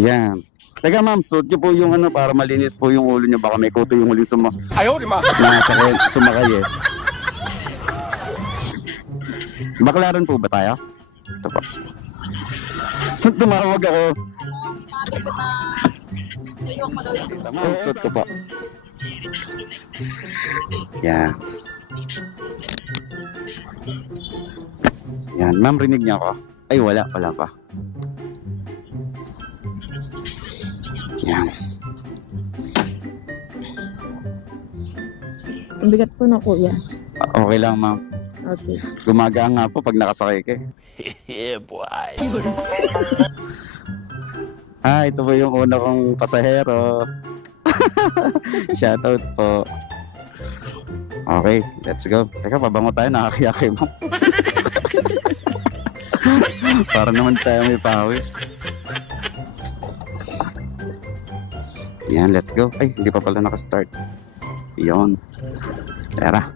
Yan. Teka ma'am, suot niyo po yung ano para malinis po yung ulo niyo. Baka may kuto yung huling Ayaw, di ma. sumakay eh. Baklaran po ba tayo? Ito po. Tumawag ako. Ma'am, suot ko po. Yan. Yan. Ma'am, rinig niya ako. Ay, wala pa. Yan. Ang bigat po na kuya. Okay lang ma'am. Okay. Gumagaan nga po pag nakasakay ka. Yeah, boy. Ito po yung una kong pasahero. Shoutout po. Okay, let's go. Teka, pabango tayo, nakakaya kay ma'am. Para naman tayo may pawis. Yan, let's go. Ay, hindi pa pala nakastart. Yun. Tara.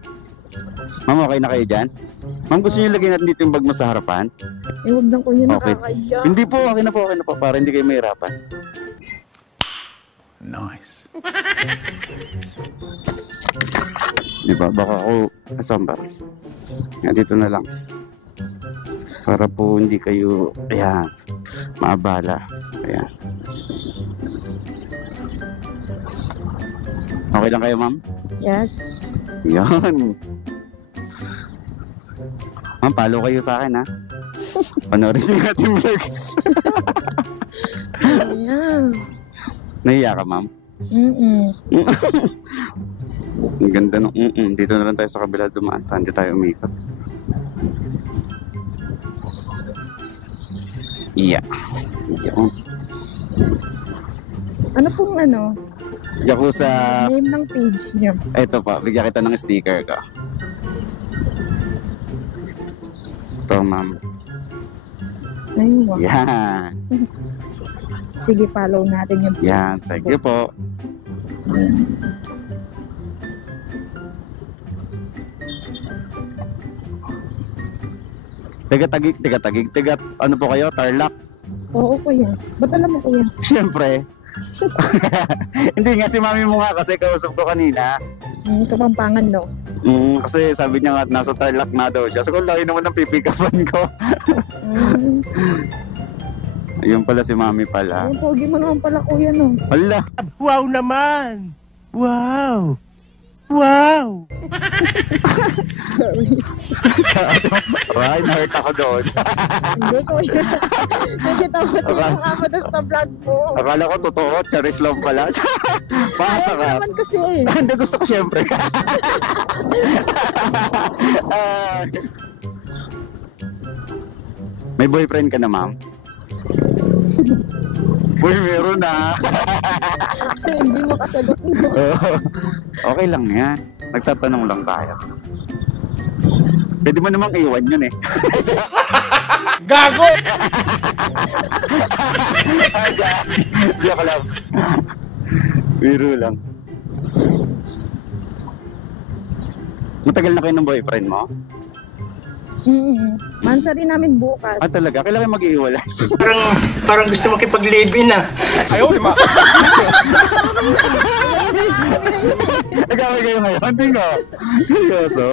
Ma'am, okay na kayo dyan? Ma'am, gusto niyo lagyan natin dito yung bag mo sa harapan? Huwag na kuya, Okay. nakakaya. Hindi po, okay na po. Para hindi kayo mahirapan. Nice. Diba? Baka ako, asan ba? Yan, dito na lang. Para po hindi kayo, ayan, maabala. Ayan. Okay lang kayo, ma'am? Yes. Yan. Ma'am, follow kayo sa akin, ha? Panoorin yung ating vlog. Ayan. Nahiya ka, ma'am? Ang ganda nung Dito na lang tayo sa kabila dumaan. Hindi tayo umikot. Iya. Yan. Ano pong ano? Yakuza. Name ng page niyo. Ito pa, bigyan kita ng sticker ka. Ito, ma'am. Ayun, wow. Yan. Sige, follow natin yung page. Yan. Thank you po. Tiga, ano po kayo? Tarlac? Oo, kuya. Ba't alam mo, kuya? Siyempre. Hindi nga, si mami mo nga kasi kausap ko kanina. Kapampangan, no? Kasi sabi niya nga, nasa Tarlac na daw siya. So, kung laki naman ang pipikapan ko. Ayun pala si mami pala. Ang pogi mo naman pala, kuya, no? Hala! Wow naman. Wow. Wow. Ay, na-hurt ako doon. Hindi, kuya. Nakita mo sinunga mo doon sa vlog mo. Akala ko totoo, charis lang pala. Pasa Ayaw ka. naman kasi eh. Hindi, gusto ko syempre. May boyfriend ka na, ma'am? Uy, meron na. Hindi mo kasagot mo. Okay lang yan. Nagtatanong lang tayo. Pwede mo namang iwan yun eh. Gago! Joke lang. Biro lang. Matagal na kayo ng boyfriend mo? Mansa rin namin bukas. Talaga? Kailan kayo mag-iiwalay? Parang gusto makipag-live-in ah. Ayaw, di ma. Nagkaway kayo ngayon? Hindi nga. Seryoso?